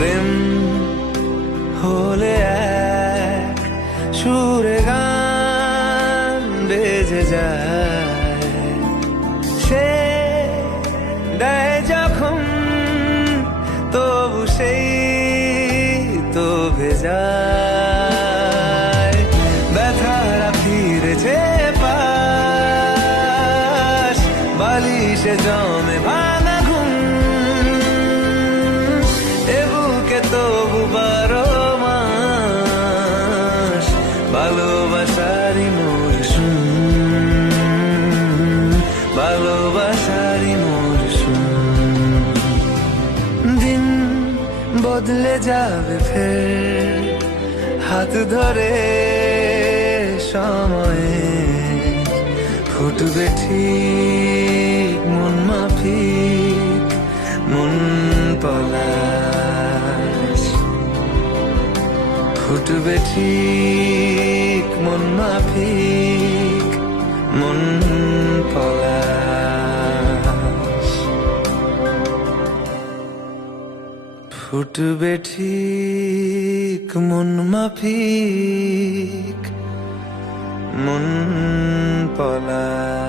প্রেম হলে এক সুরে গান বেজে যায়। সে দেয় যখন তবু সেই তো পাশ, বালিশে জমে ভাঙা ভালোবাসারি মরশুম ভালোবাসারি মরশুম। দিন বদলে যাবে ফের, হাত ধরে সময়ে। ফুটবে ঠিক মন মাফিক, মন পলাশ ফুটবে ঠিক মন মাফিক মন ফুটবে ঠিক মন মাফিক মন পলা